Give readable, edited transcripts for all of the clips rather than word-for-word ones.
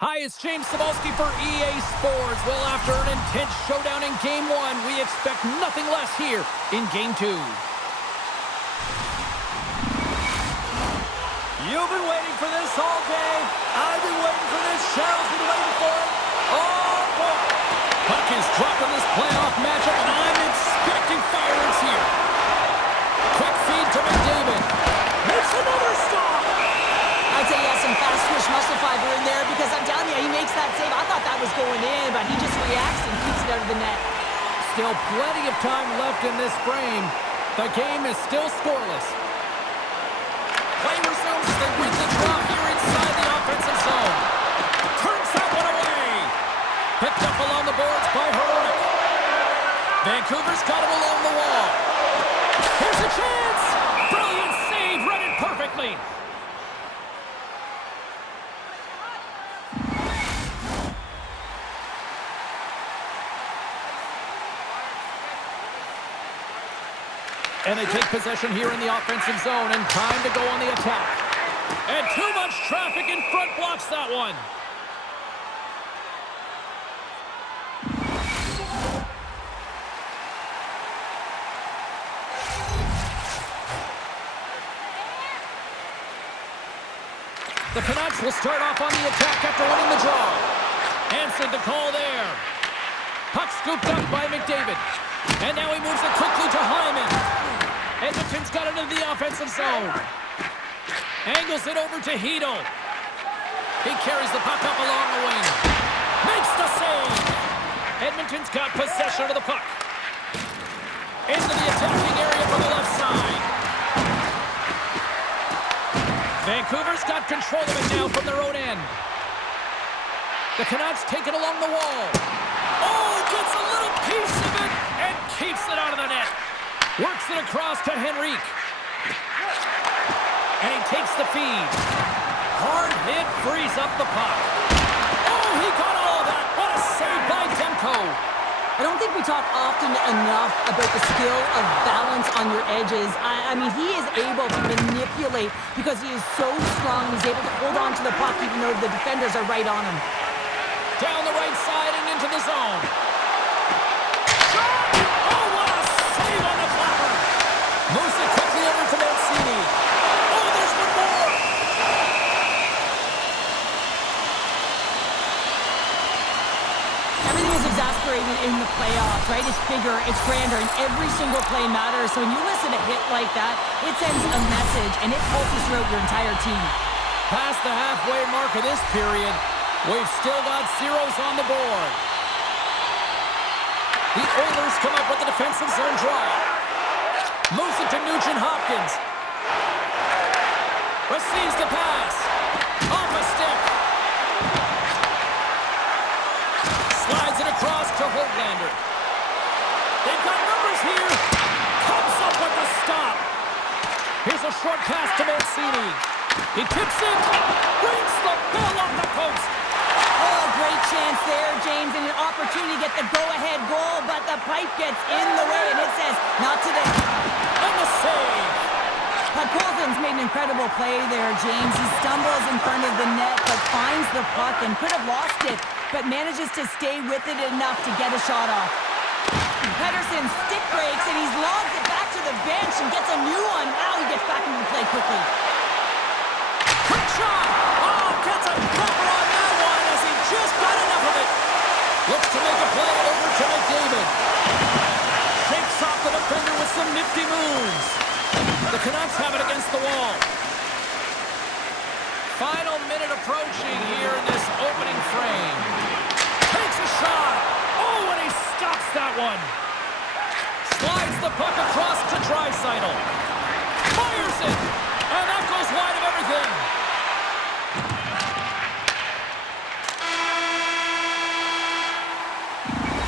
Hi, it's James Cebulski for EA Sports. Well, after an intense showdown in Game 1, we expect nothing less here in Game 2. You've been waiting for this all day. I've been waiting for this. Cheryl's been waiting for it. Oh, boy. Puck is dropped in this playoff matchup, and I'm expecting fireworks here. Quick feed to McDavid. Makes another stop. I'd say he has some fast twitch muscle fiber in there because I'm telling you, he makes that save. I thought that was going in, but he just reacts and keeps it out of the net. Still plenty of time left in this frame. The game is still scoreless. Play resumes. They win the draw here inside the offensive zone. Turns that one away. Picked up along the boards by Heroic. Vancouver's got him along the wall. Here's a chance. Brilliant save. Read it perfectly. And they take possession here in the offensive zone, and time to go on the attack. And too much traffic in front blocks that one. The Canucks will start off on the attack after winning the draw. Answered the call there. Puck scooped up by McDavid. And now he moves it quickly to Hyman. Edmonton's got it into the offensive zone. Angles it over to Hedl. He carries the puck up along the wing. Makes the save. Edmonton's got possession of the puck. Into the attacking area from the left side. Vancouver's got control of it now from their own end. The Canucks take it along the wall. Oh, gets a little piece of it and keeps it out of the net. Works it across to Henrique. And he takes the feed. Hard hit, frees up the puck. Oh, he got all of that. What a save by Demko. I don't think we talk often enough about the skill of balance on your edges. I mean, he is able to manipulate because he is so strong. He's able to hold on to the puck even though the defenders are right on him. Down the right side and into the zone. Shot! Oh, what a save on the flapper. Moves it quickly over to Mancini. Oh, there's one more. Everything is exasperated in the playoffs, right? It's bigger, it's grander, and every single play matters. So when you listen to a hit like that, it sends a message, and it pulses throughout your entire team. Past the halfway mark of this period, we've still got zeros on the board. The Oilers come up with the defensive zone draw. Moves it to Nugent-Hopkins. Receives the pass. Off a stick. Slides it across to Holtlander. They've got numbers here. Comes up with the stop. Here's a short pass to Mancini. He tips it. Brings the ball off the post. Oh, great chance there, James, and an opportunity to get the go-ahead goal, but the pipe gets in the way, and it says, not today. And the save. Podkolzin's made an incredible play there, James. He stumbles in front of the net, but finds the puck and could have lost it, but manages to stay with it enough to get a shot off. Pettersson stick breaks, and he's lobbed it back to the bench and gets a new one. Now he gets back into the play quickly. Quick shot. Oh, gets a cover on that one as he just got enough of it. Looks to make a play over to McDavid. Shakes off the defender with some nifty moves. The Canucks have it against the wall. Final minute approaching here in this opening frame. Takes a shot. Oh, and he stops that one. Slides the puck across to Draisaitl. Fires it. And that goes wide of everything.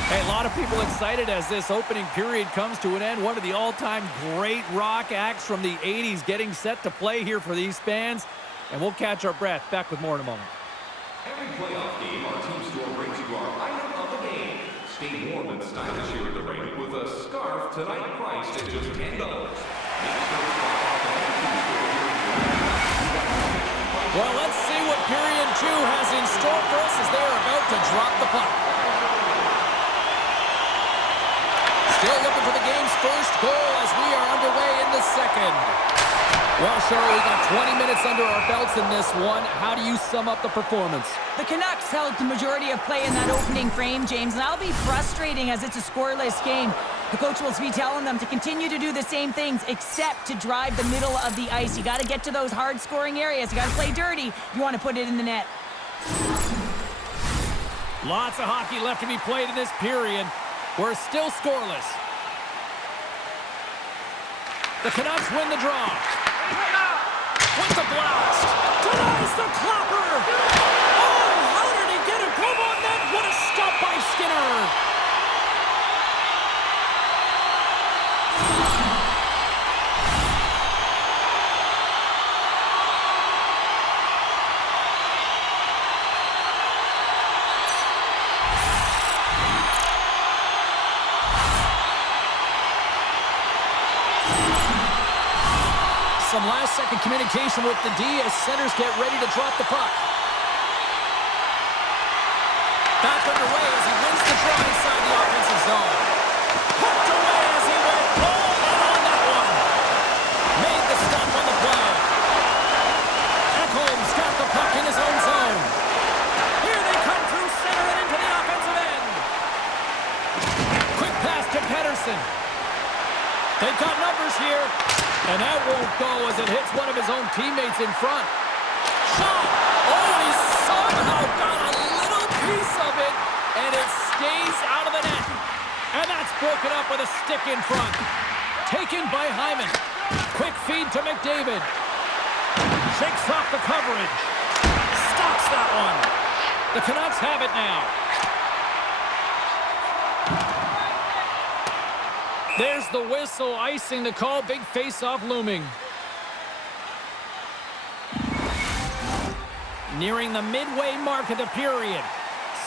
Hey, a lot of people excited as this opening period comes to an end. One of the all-time great rock acts from the 80s getting set to play here for these fans. And we'll catch our breath. Back with more in a moment. Every playoff game, our team store brings you our item of the game. Stay warm and stylish here at the rink with a scarf tonight priced at just $10. Well, let's see what period Shoe has in store for us as they are about to drop the puck. Still looking for the game's first goal as we are underway in the second. Well, Cheryl, we got 20 minutes under our belts in this one. How do you sum up the performance? The Canucks held the majority of play in that opening frame, James, and that'll be frustrating as it's a scoreless game. The coach will be telling them to continue to do the same things except to drive the middle of the ice. You got to get to those hard-scoring areas. You got to play dirty if you want to put it in the net. Lots of hockey left to be played in this period. We're still scoreless. The Canucks win the draw. With the blast. Denies the clopper. Oh, how did he get it? Glove on net. What a stop by Skinner. Some last-second communication with the D as centers get ready to drop the puck. Back underway as he wins the draw inside the offensive zone. Hooked away as he went all in on that one. Made the stop on the play. Ekholm's got the puck in his own zone. Here they come through center and into the offensive end. Quick pass to Pettersson. They've got numbers here. And that won't go as it hits one of his own teammates in front. Shot! Oh, he somehow got a little piece of it, and it stays out of the net. And that's broken up with a stick in front. Taken by Hyman. Quick feed to McDavid. Shakes off the coverage. Stops that one. The Canucks have it now. There's the whistle, icing the call. Big face-off looming. Nearing the midway mark of the period.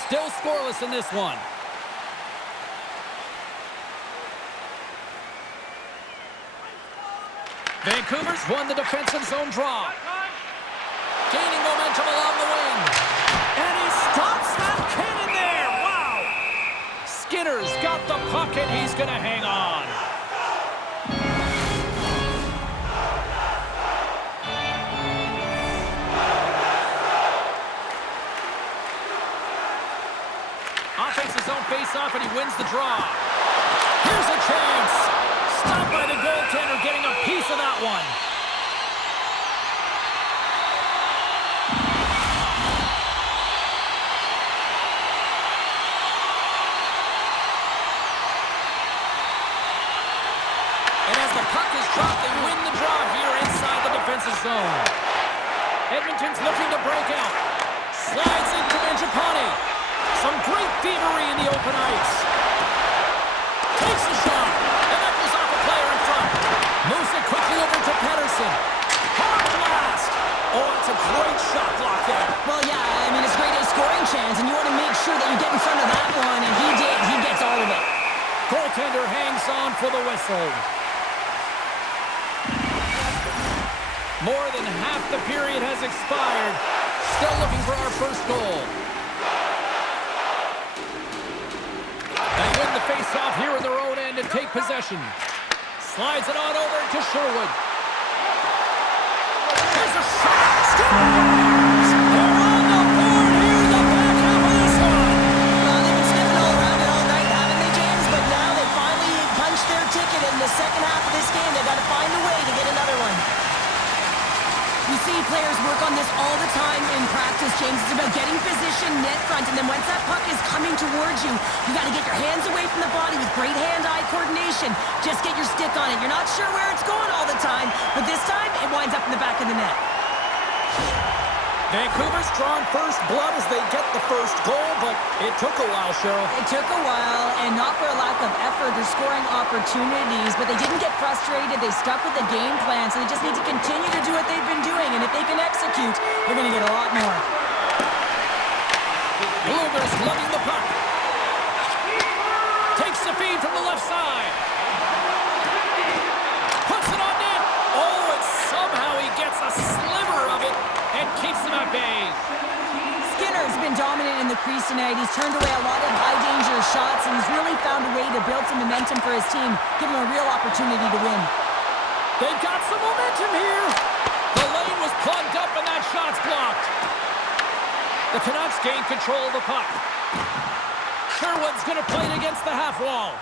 Still scoreless in this one. Vancouver's won the defensive zone draw. Gaining momentum along the wing. And he stops that cannon there. Wow! Skinner's got the puck and he's going to hang on. Offensive zone face-off and he wins the draw. Here's a chance. Stopped by the goaltender, getting a piece of that one. And as the puck is dropped, they win the draw here inside the defensive zone. Edmonton's looking to break out. Slides into Mangiapane. Some great thievery in the open ice. Takes the shot. And that goes off a player in front. Moves it quickly over to Pettersson. Hard blast. Oh, it's a great shot block there. Well, yeah, I mean, it's a great scoring chance, and you want to make sure that you get in front of that one, and he did. He gets all of it. Goaltender hangs on for the whistle. More than half the period has expired. Still looking for our first goal. They win the face-off here in their own end and take possession. Slides it on over to Sherwood. There's a shot. Scores! They're on the board here in the back half of this one. Well, they've been sniffing all around it all night, haven't they, James? But now they finally punched their ticket in the second half of this game. They've got to find a way to get another one. You see players work on this all the time in practice, James. It's about getting position net front, and then once that puck is coming towards you, you got to get your hands away from the body with great hand-eye coordination. Just get your stick on it. You're not sure where it's going all the time, but this time it winds up in the back of the net. Vancouver's drawn first blood as they get the first goal, but it took a while, Cheryl. It took a while, and not for a lack of effort. They're scoring opportunities, but they didn't get frustrated. They stuck with the game plan, so they just need to continue to do what they've been doing, and if they can execute, they're going to get a lot more. Blueger's lugging the puck. Takes the feed from the left side. Puts it on net. Oh, and somehow he gets a sliver of it and keeps them at bay. crease tonight. He's turned away a lot of high-danger shots, and he's really found a way to build some momentum for his team, give him a real opportunity to win. They've got some momentum here. The lane was plugged up, and that shot's blocked. The Canucks gain control of the puck. Sherwood's going to play it against the half wall.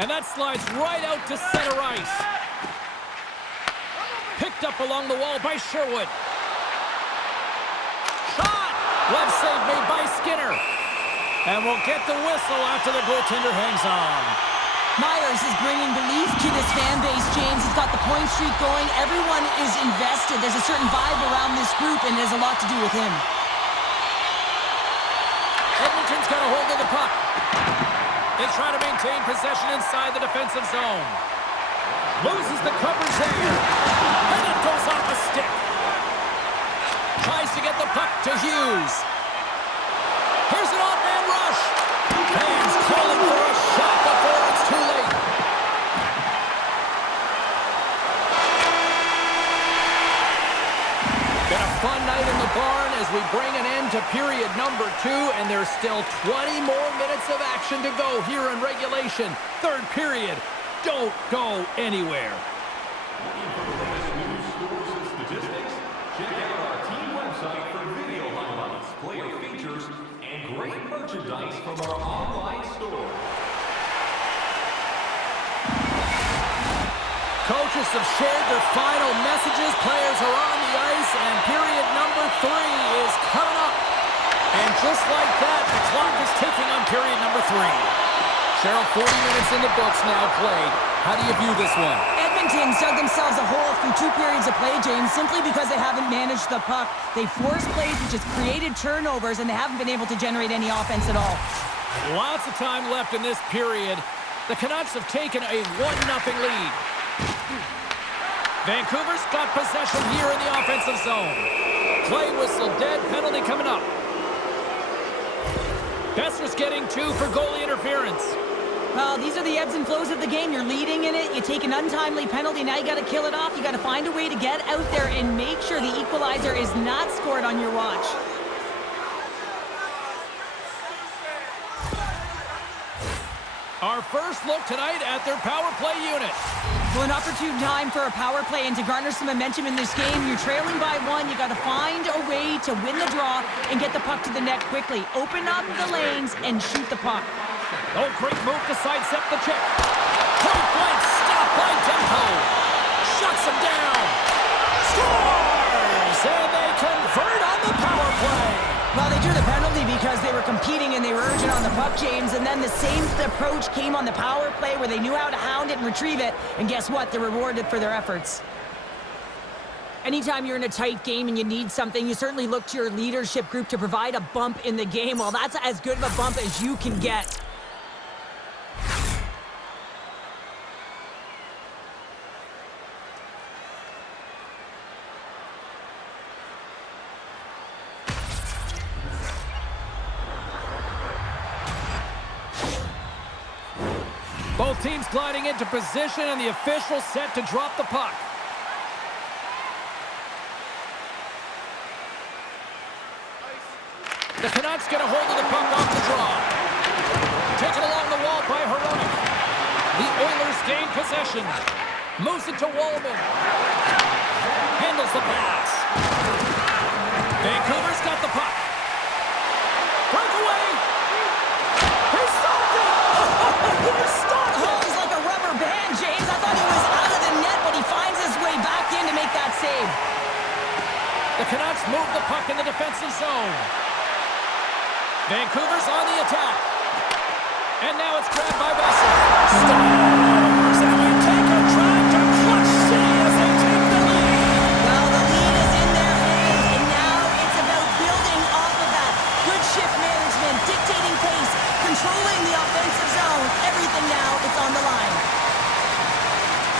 And that slides right out to center ice. Picked up along the wall by Sherwood. Shot! Glove save made by Skinner. And we'll get the whistle after the goaltender hangs on. Myers is bringing belief to this fan base, James. He's got the point streak going. Everyone is invested. There's a certain vibe around this group, and it has a lot to do with him. Edmonton's got a hold of the puck. They try to maintain possession inside the defensive zone. Loses the covers there. And it goes off a stick. Tries to get the puck to Hughes. Here's an odd-man rush. Fans calling for a shot before it's too late. Been a fun night in the barn as we bring an end to period number 2, and there's still 20 more minutes of action to go here in regulation. Third period. Don't go anywhere. Looking for the latest news, scores, and statistics? Check out our team website for video highlights, player features, and great merchandise from our online store. Coaches have shared their final messages. Players are on the ice, and period number 3 is coming up. And just like that, the clock is ticking on period number 3. Cheryl, 40 minutes in the books now played. How do you view this one? Edmonton's dug themselves a hole through 2 periods of play, James, simply because they haven't managed the puck. They forced plays, which has created turnovers, and they haven't been able to generate any offense at all. Lots of time left in this period. The Canucks have taken a 1-0 lead. Vancouver's got possession here in the offensive zone. Play whistle dead, penalty coming up. Besser's getting 2 for goalie interference. Well, these are the ebbs and flows of the game. You're leading in it. You take an untimely penalty. Now you got to kill it off. You got to find a way to get out there and make sure the equalizer is not scored on your watch. Our first look tonight at their power play unit. Well, an opportune time for a power play and to garner some momentum in this game. You're trailing by 1. You got to find a way to win the draw and get the puck to the net quickly. Open up the lanes and shoot the puck. Oh, great move to sidestep the check. Point blank stop by Demko. Shuts him down. Scores! And they convert on the power play. Well, they drew the penalty because they were competing and they were urgent on the puck, James. And then the same approach came on the power play where they knew how to hound it and retrieve it. And guess what? They're rewarded for their efforts. Anytime you're in a tight game and you need something, you certainly look to your leadership group to provide a bump in the game. Well, that's as good of a bump as you can get. Both teams gliding into position, and the official set to drop the puck. The Canucks get a hold of the puck off the draw. Taken along the wall by Hronek. The Oilers gain possession. Moves it to Wallman. Handles the pass. Vancouver's got the puck. Breakaway. He stopped it. He stopped it. Oh, he's like a rubber band, James. I thought he was out of the net, but he finds his way back in to make that save. The Canucks move the puck in the defensive zone. Vancouver's on the attack. And now it's grabbed by Besser. Stars! And we take a drive to Clutch City as they take the lead. Well, the lead is in their hands, and now it's about building off of that. Good shift management, dictating pace, controlling the offensive zone. Everything now is on the line.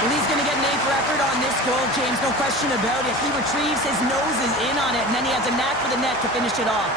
Well, he's going to get an A for effort on this goal, James. No question about it. He retrieves, his nose is in on it, and then he has a knack for the net to finish it off.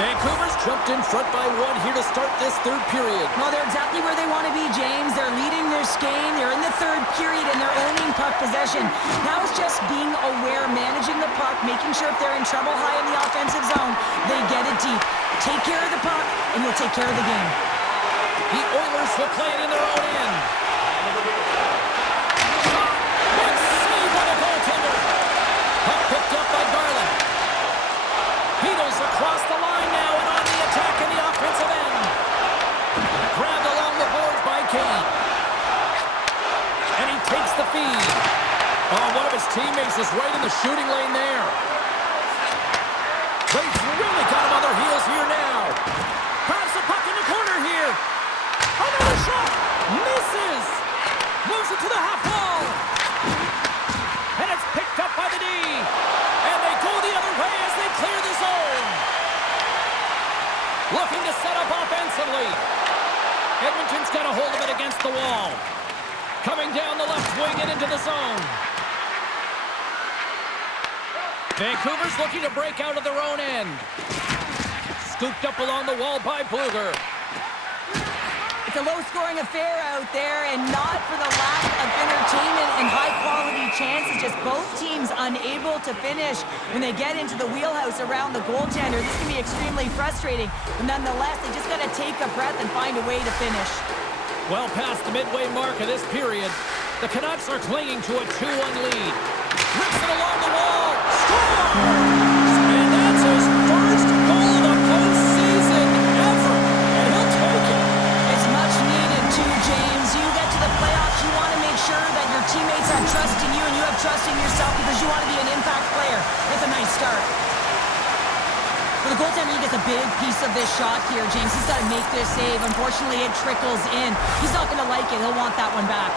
Vancouver's jumped in front by 1 here to start this third period. Well, they're exactly where they want to be, James. They're leading their game. They're in the third period, and they're owning puck possession. Now it's just being aware, managing the puck, making sure if they're in trouble high in the offensive zone, they get it deep. Take care of the puck, and you'll take care of the game. The Oilers will play it in their own end. Shot! Big save by the goaltender. Puck picked up by Garland. Heedles across the line now and on the attack in the offensive end. Grabbed along the boards by Kane. And he takes the feed. Oh, one of his teammates is right in the shooting lane there. They've really got him on their heels here now. Grabs the puck in the corner here. Another shot. Misses. Moves it to the half wall. And it's picked up by the D. And they go the other way as they clear the zone. Looking to set up offensively. Edmonton's got a hold of it against the wall. Coming down the left wing and into the zone. Vancouver's looking to break out of their own end. Scooped up along the wall by Bluger. It's a low-scoring affair out there, and not for the lack of entertainment and high-quality chances. Just both teams unable to finish when they get into the wheelhouse around the goaltender. This can be extremely frustrating, but nonetheless, they just got to take a breath and find a way to finish. Well past the midway mark of this period, the Canucks are clinging to a 2-1 lead. Rips it along the wall. Scores! And that's his first goal of the postseason ever. And he'll take it. It's much needed too, James. You get to the playoffs, you want to make sure that your teammates have trust in you and you have trust in yourself because you want to be an impact player. That's a nice start. For the goaltender, he gets a big piece of this shot here, James. He's got to make this save. Unfortunately, it trickles in. He's not going to like it. He'll want that one back.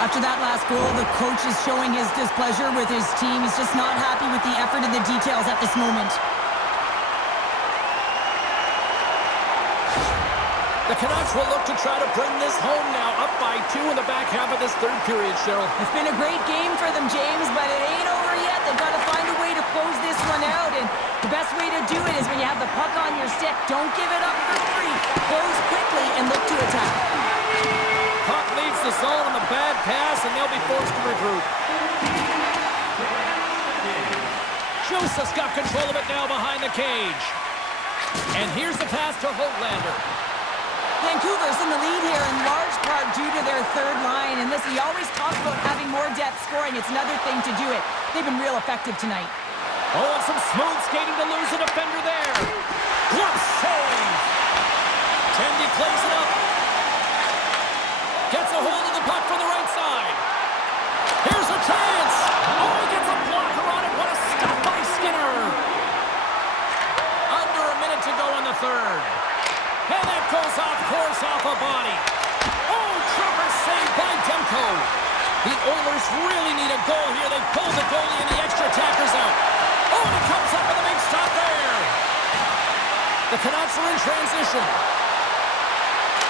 After that last goal, the coach is showing his displeasure with his team. He's just not happy with the effort and the details at this moment. The Canucks will look to try to bring this home now, up by 2 in the back half of this third period, Cheryl. It's been a great game for them, James, but it ain't over yet. They've got to find a way to close this one out, and the best way to do it is when you have the puck on your stick. Don't give it up for free. Close quickly and look to attack. Puck leaves the zone on the bad pass, and they'll be forced to regroup. Joseph's got control of it now behind the cage. And here's the pass to Hoglander. Vancouver's in the lead here in large part due to their third line. And listen, you always talk about having more depth scoring. It's another thing to do it. They've been real effective tonight. Oh, and some smooth skating to lose a defender there. Glove save. Tendy plays it up. Gets a hold of the puck from the right side. Here's a chance. Oh, he gets a blocker on it. What a stop by Skinner. Under a minute to go in the third. And that goes off course off a body. Oh, trooper saved by Demko. The Oilers really need a goal here. They pull the goalie and the extra attackers out. Oh, and it comes up with a big stop there. The Canucks are in transition.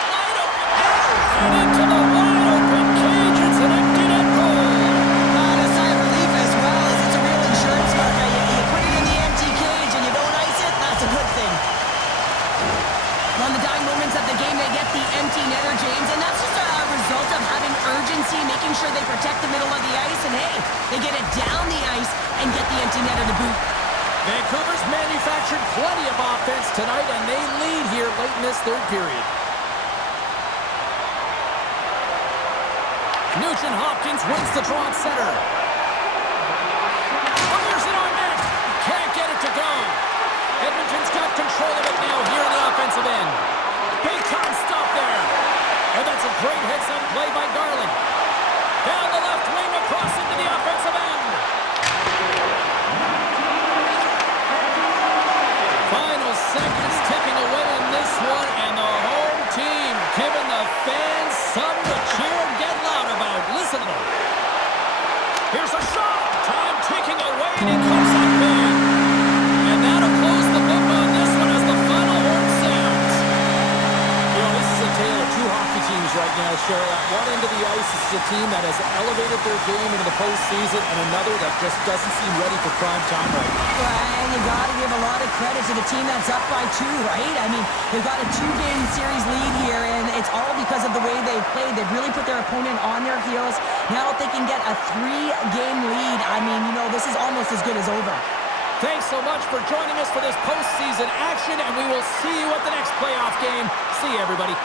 Wide open. And into the wide open cage. It's an empty net goal. Not a sigh of relief as well as it's a real insurance marker. You put it in the empty cage and you don't ice it, that's a good thing. On the dying moments of the game, they get the empty netter, James, and that's just a result of having urgency, making sure they protect the middle of the ice, and hey, they get it down the ice and get the empty netter to boot. Vancouver's manufactured plenty of offense tonight, and they lead here late in this third period. Nugent Hopkins wins the draw at center. Fires it on net. Can't get it to go. Edmonton's got control of it now here in the offensive end. Big time stop there. And that's a great heads-up play by Garland. Down the left wing across into the offensive end. Final seconds ticking away in this one, and the home team giving the fans something to cheer and get loud about. Listen to them. Here's Cheryl. At one end of the ice, this is a team that has elevated their game into the postseason, and another that just doesn't seem ready for prime time right now. And you got to give a lot of credit to the team that's up by 2, right? I mean, they've got a 2-game series lead here, and it's all because of the way they've played. They've really put their opponent on their heels. Now if they can get a 3-game lead, I mean, you know, this is almost as good as over. Thanks so much for joining us for this postseason action, and we will see you at the next playoff game. See you, everybody.